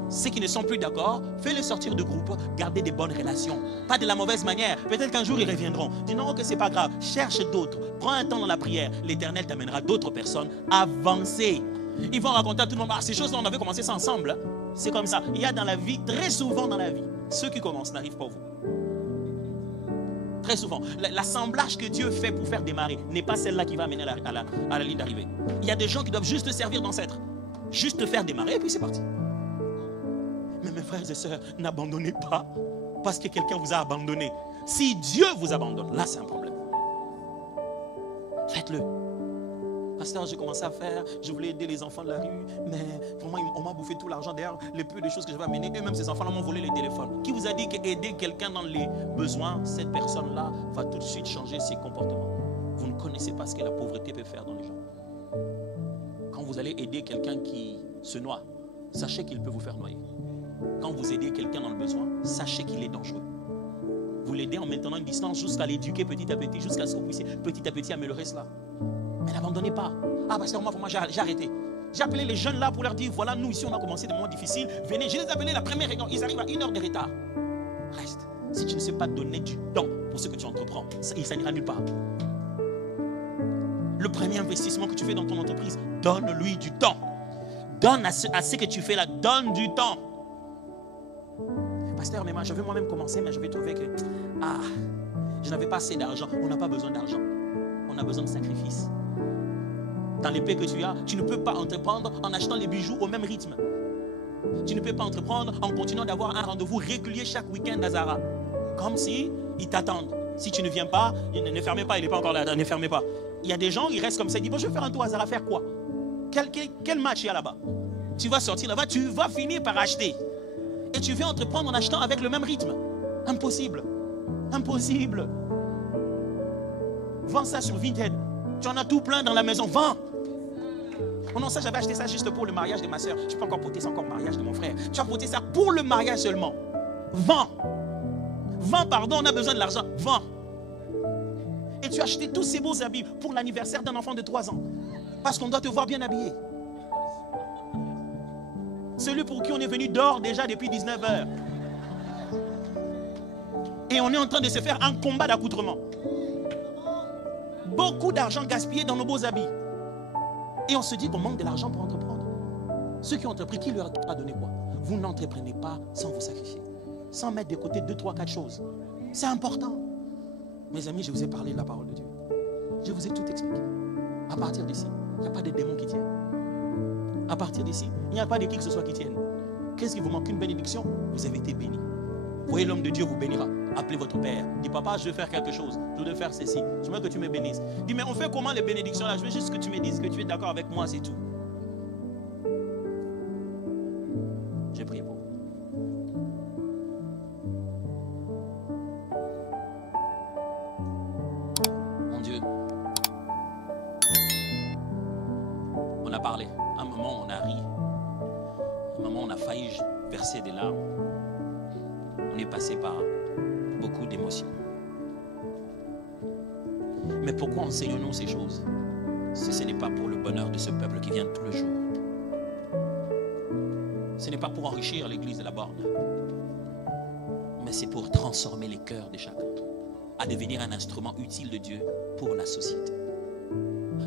Ceux qui ne sont plus d'accord, fais-les sortir de groupe, gardez des bonnes relations. Pas de la mauvaise manière. Peut-être qu'un jour ils reviendront. Dis non que c'est pas grave. Cherche d'autres. Prends un temps dans la prière. L'Éternel t'amènera d'autres personnes. Avancez. Ils vont raconter à tout le monde. Ah, ces choses-là, on avait commencé ça ensemble. C'est comme ça. Il y a dans la vie, très souvent dans la vie, ceux qui commencent n'arrivent pas au bout. Très souvent. L'assemblage que Dieu fait pour faire démarrer n'est pas celle-là qui va amener à la ligne d'arrivée. Il y a des gens qui doivent juste servir d'ancêtre. Juste te faire démarrer et puis c'est parti. Mais mes frères et sœurs, n'abandonnez pas parce que quelqu'un vous a abandonné. Si Dieu vous abandonne, là c'est un problème. Faites-le. Pasteur, j'ai commencé à faire, je voulais aider les enfants de la rue, mais vraiment on m'a bouffé tout l'argent. D'ailleurs, les peu de choses que je vais amener, eux-mêmes ces enfants-là m'ont volé les téléphones. Qui vous a dit qu'aider quelqu'un dans les besoins, cette personne-là va tout de suite changer ses comportements? Vous ne connaissez pas ce que la pauvreté peut faire dans les gens. Quand vous allez aider quelqu'un qui se noie, sachez qu'il peut vous faire noyer. Quand vous aidez quelqu'un dans le besoin, sachez qu'il est dangereux. Vous l'aidez en maintenant une distance jusqu'à l'éduquer petit à petit, jusqu'à ce que vous puissiez petit à petit améliorer cela. Mais n'abandonnez pas. Ah, pasteur, moi, j'ai arrêté. J'ai appelé les jeunes là pour leur dire, voilà, nous ici, on a commencé des moments difficiles. Venez, je les ai appelés la première réunion. Ils arrivent à 1 heure de retard. Reste. Si tu ne sais pas donner du temps pour ce que tu entreprends, ça n'ira nulle part. Le premier investissement que tu fais dans ton entreprise, donne-lui du temps. Donne à ce que tu fais là, donne du temps. Pasteur, mais moi, je veux moi-même commencer, mais je vais trouver que, je n'avais pas assez d'argent. On n'a pas besoin d'argent. On a besoin de sacrifice. Dans l'épée que tu as, tu ne peux pas entreprendre en achetant les bijoux au même rythme. Tu ne peux pas entreprendre en continuant d'avoir un rendez-vous régulier chaque week-end à Zara. Comme si ils t'attendent. Si tu ne viens pas, ne fermez pas, il n'est pas encore là, ne fermez pas. Il y a des gens, ils restent comme ça, ils disent, bon, je vais faire un tour à Zara, faire quoi? Quel match il y a là-bas? Tu vas sortir là-bas, tu vas finir par acheter. Et tu viens entreprendre en achetant avec le même rythme. Impossible. Impossible. Vends ça sur Vinted. Tu en as tout plein dans la maison, vends. Oh non, ça j'avais acheté ça juste pour le mariage de ma soeur. Je peux encore porter ça encore au mariage de mon frère. Tu as porté ça pour le mariage seulement. Vends. Vends, pardon, on a besoin de l'argent. Vends. Et tu as acheté tous ces beaux habits pour l'anniversaire d'un enfant de 3 ans. Parce qu'on doit te voir bien habillé. Celui pour qui on est venu dort déjà depuis 19 h. Et on est en train de se faire un combat d'accoutrement. Beaucoup d'argent gaspillé dans nos beaux habits. Et on se dit qu'on manque de l'argent pour entreprendre. Ceux qui ont entrepris, qui leur a donné quoi? Vous n'entreprenez pas sans vous sacrifier. Sans mettre de côté 2, 3, 4 choses. C'est important. Mes amis, je vous ai parlé de la parole de Dieu. Je vous ai tout expliqué. À partir d'ici, il n'y a pas de démons qui tiennent. À partir d'ici, il n'y a pas de qui que ce soit qui tienne. Qu'est-ce qui vous manque? Une bénédiction? Vous avez été béni. Voyez, l'homme de Dieu vous bénira. Appelez votre père. Dis, papa, je veux faire quelque chose. Je veux faire ceci. Je veux que tu me bénisses. Dis, mais on fait comment les bénédictions là? Je veux juste que tu me dises que tu es d'accord avec moi, c'est tout. J'ai prié pour vous. Mon Dieu. On a parlé. À un moment, on a ri. À un moment, on a failli verser des larmes. On est passé par beaucoup d'émotions. Mais pourquoi enseignons-nous ces choses? Si ce n'est pas pour le bonheur de ce peuple qui vient tous les jours. Ce n'est pas pour enrichir l'église de la borne. Mais c'est pour transformer les cœurs de chacun. À devenir un instrument utile de Dieu pour la société.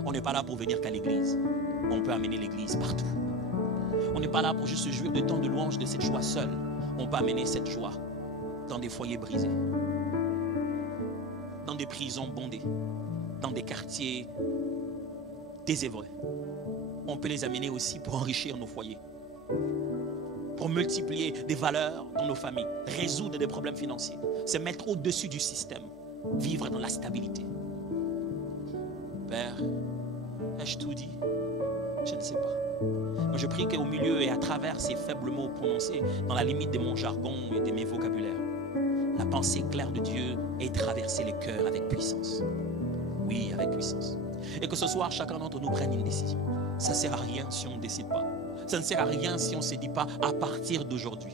On n'est pas là pour venir qu'à l'église. On peut amener l'église partout. On n'est pas là pour juste se jouir de temps de louange de cette joie seule. On peut amener cette joie dans des foyers brisés, dans des prisons bondées, dans des quartiers désœuvrés. On peut les amener aussi pour enrichir nos foyers, pour multiplier des valeurs dans nos familles, résoudre des problèmes financiers, se mettre au-dessus du système, vivre dans la stabilité. Père, ai-je tout dit? Je ne sais pas. Mais je prie qu'au milieu et à travers ces faibles mots prononcés, dans la limite de mon jargon et de mes vocabulaires, la pensée claire de Dieu ait traversé les cœurs avec puissance. Oui, avec puissance. Et que ce soir, chacun d'entre nous prenne une décision. Ça ne sert à rien si on ne décide pas. Ça ne sert à rien si on ne se dit pas à partir d'aujourd'hui.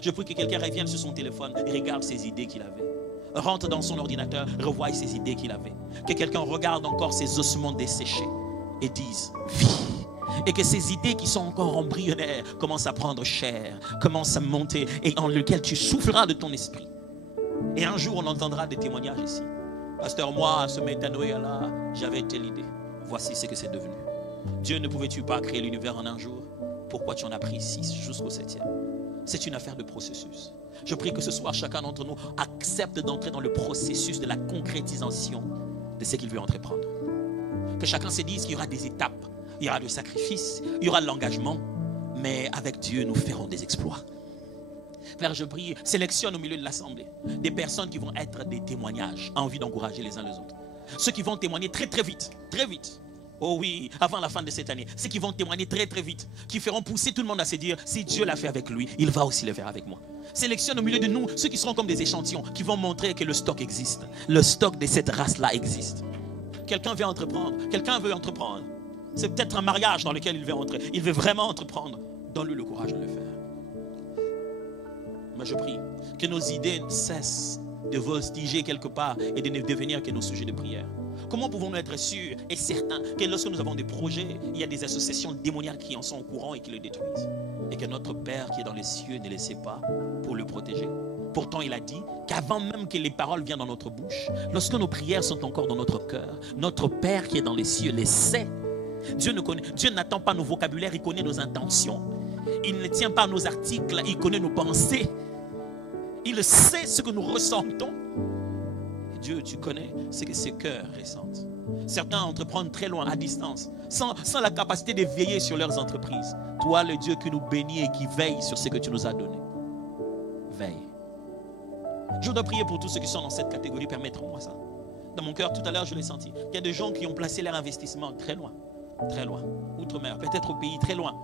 Je prie que quelqu'un revienne sur son téléphone et regarde ses idées qu'il avait. Rentre dans son ordinateur, revoie ses idées qu'il avait. Que quelqu'un regarde encore ses ossements desséchés et dise « Vie ». Et que ces idées qui sont encore embryonnaires commencent à prendre chair, commencent à monter et en lequel tu souffleras de ton esprit. Et un jour, on entendra des témoignages ici. Pasteur, moi, à ce métanoïa-là, j'avais telle idée. Voici ce que c'est devenu. Dieu, ne pouvais-tu pas créer l'univers en un jour? Pourquoi tu en as pris 6 jusqu'au 7e? C'est une affaire de processus. Je prie que ce soir, chacun d'entre nous accepte d'entrer dans le processus de la concrétisation de ce qu'il veut entreprendre. Que chacun se dise qu'il y aura des étapes. Il y aura le sacrifice, il y aura de l'engagement, mais avec Dieu, nous ferons des exploits. Père, je prie, sélectionne au milieu de l'assemblée des personnes qui vont être des témoignages, envie d'encourager les uns les autres. Ceux qui vont témoigner très très vite, très vite. Oh oui, avant la fin de cette année. Ceux qui vont témoigner très très vite, qui feront pousser tout le monde à se dire, si Dieu l'a fait avec lui, il va aussi le faire avec moi. Sélectionne au milieu de nous ceux qui seront comme des échantillons, qui vont montrer que le stock existe. Le stock de cette race-là existe. Quelqu'un veut entreprendre, quelqu'un veut entreprendre. C'est peut-être un mariage dans lequel il veut entrer. Il veut vraiment entreprendre. Donne-lui le courage de le faire. Mais je prie que nos idées cessent de voltiger quelque part et de ne devenir que nos sujets de prière. Comment pouvons-nous être sûrs et certains que lorsque nous avons des projets, il y a des associations démoniaques qui en sont au courant et qui le détruisent, et que notre Père qui est dans les cieux ne le sait pas pour le protéger? Pourtant, il a dit qu'avant même que les paroles viennent dans notre bouche, lorsque nos prières sont encore dans notre cœur, notre Père qui est dans les cieux les sait. Dieu n'attend pas nos vocabulaires, il connaît nos intentions. Il ne tient pas nos articles, il connaît nos pensées. Il sait ce que nous ressentons. Et Dieu, tu connais ce que ces cœurs ressentent. Certains entreprennent très loin, à distance, sans la capacité de veiller sur leurs entreprises. Toi, le Dieu qui nous bénit et qui veille sur ce que tu nous as donné. Veille. Je dois prier pour tous ceux qui sont dans cette catégorie. Permettez-moi ça. Dans mon cœur, tout à l'heure, je l'ai senti. Il y a des gens qui ont placé leur investissement très loin. Très loin. Outre-mer, peut-être au pays, très loin.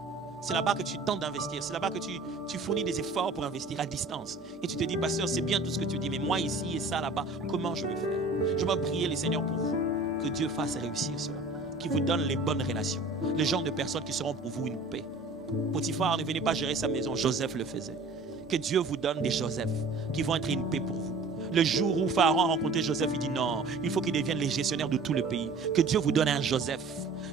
C'est là-bas que tu tentes d'investir. C'est là-bas que tu fournis des efforts pour investir à distance. Et tu te dis, pasteur, c'est bien tout ce que tu dis, mais moi ici et ça là-bas, comment je vais faire? Je vais prier les Seigneurs pour vous. Que Dieu fasse réussir cela. Qu'il vous donne les bonnes relations. Les gens de personnes qui seront pour vous une paix. Potiphar ne venait pas gérer sa maison. Joseph le faisait. Que Dieu vous donne des Joseph qui vont être une paix pour vous. Le jour où Pharaon a rencontré Joseph, il dit non, il faut qu'il devienne les gestionnaires de tout le pays. Que Dieu vous donne un Joseph.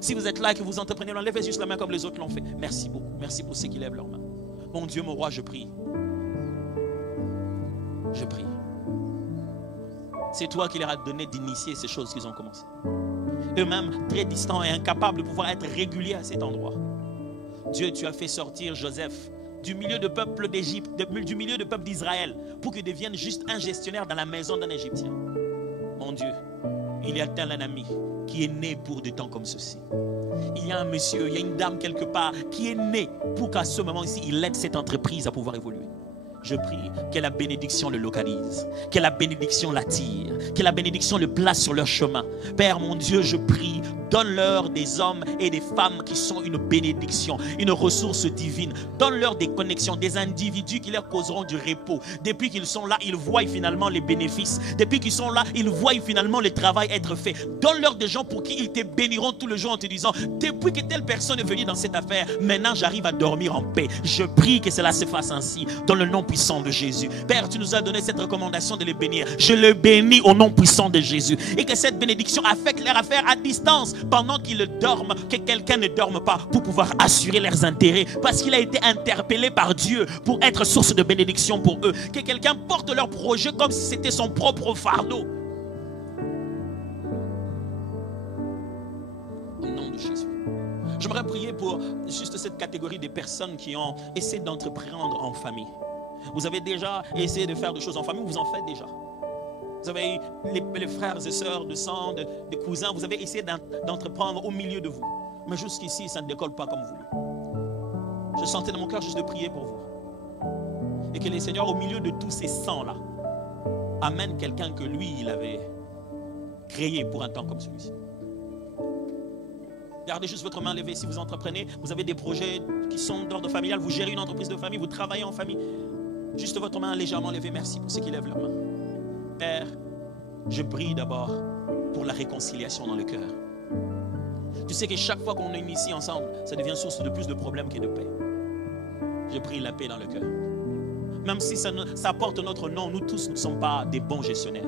Si vous êtes là et que vous entreprenez, levez juste la main comme les autres l'ont fait. Merci beaucoup. Merci pour ceux qui lèvent leurs mains. Mon Dieu, mon roi, je prie. Je prie. C'est toi qui leur as donné d'initier ces choses qu'ils ont commencé. Eux-mêmes, très distants et incapables de pouvoir être réguliers à cet endroit. Dieu, tu as fait sortir Joseph du milieu de peuple d'Égypte, du milieu de peuple d'Israël, pour qu'il devienne juste un gestionnaire dans la maison d'un Égyptien. Mon Dieu, il y a tel un ami qui est né pour des temps comme ceci. Il y a un monsieur, il y a une dame quelque part qui est née pour qu'à ce moment-ci, il aide cette entreprise à pouvoir évoluer. Je prie que la bénédiction le localise, que la bénédiction l'attire, que la bénédiction le place sur leur chemin. Père mon Dieu, je prie, donne-leur des hommes et des femmes qui sont une bénédiction, une ressource divine. Donne-leur des connexions, des individus qui leur causeront du repos. Depuis qu'ils sont là, ils voient finalement les bénéfices. Depuis qu'ils sont là, ils voient finalement le travail être fait. Donne-leur des gens pour qui ils te béniront tout le jour en te disant, depuis que telle personne est venue dans cette affaire, maintenant j'arrive à dormir en paix. Je prie que cela se fasse ainsi, dans le nom puissant de Jésus. Père, tu nous as donné cette recommandation de les bénir. Je le bénis au nom puissant de Jésus. Et que cette bénédiction affecte leur affaire à distance pendant qu'ils dorment, que quelqu'un ne dorme pas pour pouvoir assurer leurs intérêts parce qu'il a été interpellé par Dieu pour être source de bénédiction pour eux. Que quelqu'un porte leur projet comme si c'était son propre fardeau. Au nom de Jésus. J'aimerais prier pour juste cette catégorie des personnes qui ont essayé d'entreprendre en famille. Vous avez déjà essayé de faire des choses en famille, vous en faites déjà. Vous avez les frères et sœurs de sang, des cousins, vous avez essayé d'entreprendre au milieu de vous. Mais jusqu'ici, ça ne décolle pas comme voulu. Je sentais dans mon cœur juste de prier pour vous. Et que les Seigneurs, au milieu de tous ces sangs-là, amènent quelqu'un que lui, il avait créé pour un temps comme celui-ci. Gardez juste votre main levée si vous entreprenez. Vous avez des projets qui sont d'ordre familial. Vous gérez une entreprise de famille, vous travaillez en famille. Juste votre main légèrement levée. Merci pour ceux qui lèvent leur main. Père, je prie d'abord pour la réconciliation dans le cœur. Tu sais que chaque fois qu'on est ici ensemble, ça devient source de plus de problèmes que de paix. Je prie la paix dans le cœur. Même si ça porte notre nom, nous tous ne sommes pas des bons gestionnaires.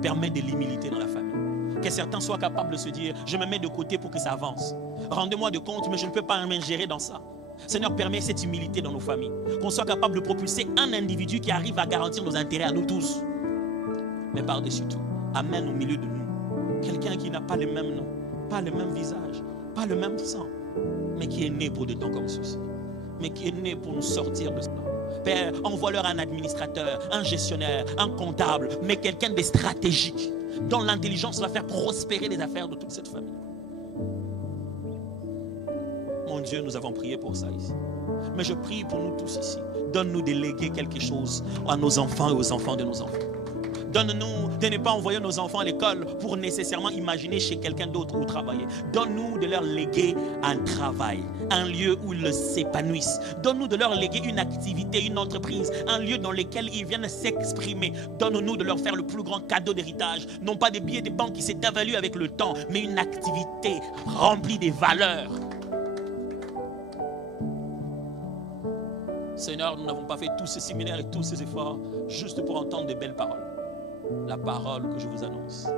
Permets de l'humilité dans la famille. Que certains soient capables de se dire, je me mets de côté pour que ça avance. Rendez-moi de compte, mais je ne peux pas m'ingérer dans ça. Seigneur, permets cette humilité dans nos familles. Qu'on soit capable de propulser un individu qui arrive à garantir nos intérêts à nous tous. Mais par-dessus tout, amène au milieu de nous quelqu'un qui n'a pas le même nom, pas le même visage, pas le même sang, mais qui est né pour des temps comme ceci, mais qui est né pour nous sortir de cela. Père, envoie-leur un administrateur, un gestionnaire, un comptable, mais quelqu'un de stratégique, dont l'intelligence va faire prospérer les affaires de toute cette famille. Mon Dieu, nous avons prié pour ça ici. Mais je prie pour nous tous ici. Donne-nous de léguer quelque chose à nos enfants et aux enfants de nos enfants. Donne-nous de ne pas envoyer nos enfants à l'école pour nécessairement imaginer chez quelqu'un d'autre où travailler. Donne-nous de leur léguer un travail, un lieu où ils s'épanouissent. Donne-nous de leur léguer une activité, une entreprise, un lieu dans lequel ils viennent s'exprimer. Donne-nous de leur faire le plus grand cadeau d'héritage. Non pas des billets de banque qui s'est dévalué avec le temps, mais une activité remplie des valeurs. Seigneur, nous n'avons pas fait tous ces séminaires et tous ces efforts juste pour entendre de belles paroles. La parole que je vous annonce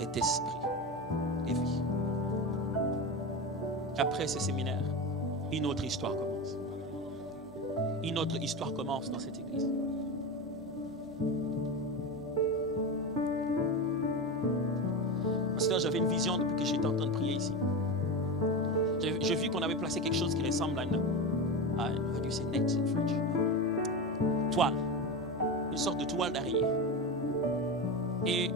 est esprit et vie. Après ces séminaires, une autre histoire commence. Une autre histoire commence dans cette église. Pasteur, j'avais une vision depuis que j'étais en train de prier ici. J'ai vu qu'on avait placé quelque chose qui ressemble à une how do you say net in French? Toile. Une sorte de toile d'araignée. Et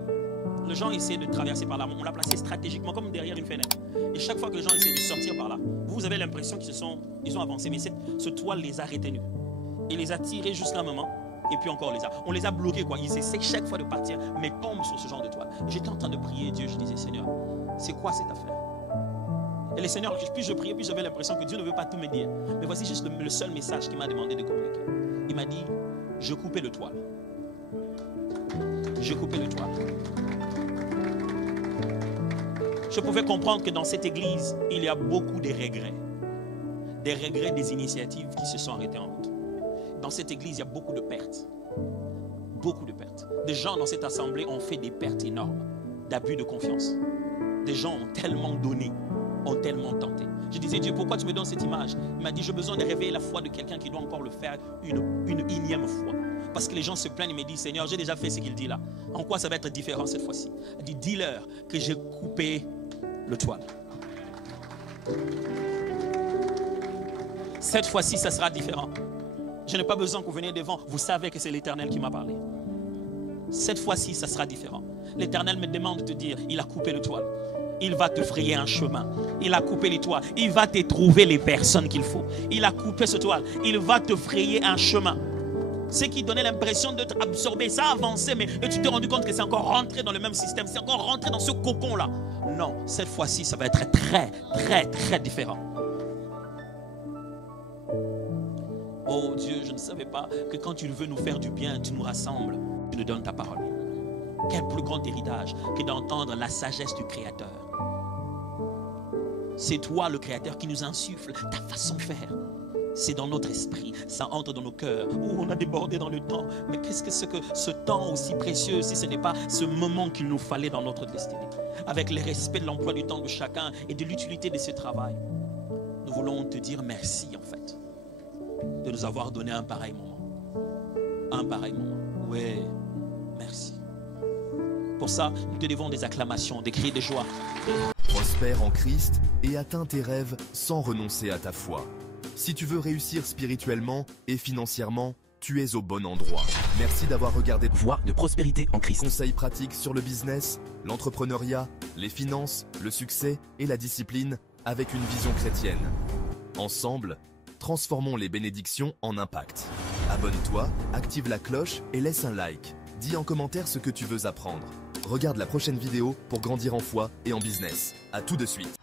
les gens essaient de traverser par là. On l'a placé stratégiquement comme derrière une fenêtre. Et chaque fois que les gens essaient de sortir par là, vous avez l'impression qu'ils ont avancé. Mais ce toile les a retenus. Il les a tirés jusqu'à un moment. Et puis encore, on les a bloqués, quoi. Ils essaient chaque fois de partir, mais tombent sur ce genre de toile. J'étais en train de prier Dieu. Je disais, Seigneur, c'est quoi cette affaire? Et le Seigneur, puis je priais, puis j'avais l'impression que Dieu ne veut pas tout me dire. Mais voici juste le seul message qu'il m'a demandé de communiquer. Il m'a dit, je coupais le toile. Je coupais le toile. Je pouvais comprendre que dans cette église, il y a beaucoup de regrets. Des regrets des initiatives qui se sont arrêtées en route. Dans cette église, il y a beaucoup de pertes. Beaucoup de pertes. Des gens dans cette assemblée ont fait des pertes énormes. D'abus de confiance. Des gens ont tellement donné, ont tellement tenté. Je disais, Dieu, pourquoi tu me donnes cette image? Il m'a dit, j'ai besoin de réveiller la foi de quelqu'un qui doit encore le faire une énième fois. Parce que les gens se plaignent et me disent, Seigneur, j'ai déjà fait ce qu'il dit là. En quoi ça va être différent cette fois-ci? Il dit, dis-leur que j'ai coupé le toile. Cette fois-ci, ça sera différent. Je n'ai pas besoin que vous veniez devant. Vous savez que c'est l'Éternel qui m'a parlé. Cette fois-ci, ça sera différent. L'Éternel me demande de te dire, il a coupé le toile. Il va te frayer un chemin. Il a coupé les toiles. Il va te trouver les personnes qu'il faut. Il a coupé ce toile. Il va te frayer un chemin. Ce qui donnait l'impression d'être absorbé, ça a avancé, mais et tu t'es rendu compte que c'est encore rentré dans le même système. C'est encore rentré dans ce cocon-là. Non, cette fois-ci, ça va être très, très, très différent. Oh Dieu, je ne savais pas que quand tu veux nous faire du bien, tu nous rassembles, tu nous donnes ta parole. Quel plus grand héritage que d'entendre la sagesse du Créateur. C'est toi le Créateur qui nous insuffle ta façon de faire. C'est dans notre esprit, ça entre dans nos cœurs. Oh, on a débordé dans le temps. Mais qu'est-ce que c'est que ce temps aussi précieux si ce n'est pas ce moment qu'il nous fallait dans notre destinée? Avec le respect de l'emploi du temps de chacun et de l'utilité de ce travail. Nous voulons te dire merci en fait. De nous avoir donné un pareil moment. Un pareil moment. Oui, merci. Pour ça, nous te devons des acclamations, des cris de joie. Prospère en Christ et atteins tes rêves sans renoncer à ta foi. Si tu veux réussir spirituellement et financièrement, tu es au bon endroit. Merci d'avoir regardé Voix de prospérité en Christ. Conseils pratiques sur le business, l'entrepreneuriat, les finances, le succès et la discipline avec une vision chrétienne. Ensemble, transformons les bénédictions en impact. Abonne-toi, active la cloche et laisse un like. Dis en commentaire ce que tu veux apprendre. Regarde la prochaine vidéo pour grandir en foi et en business. À tout de suite.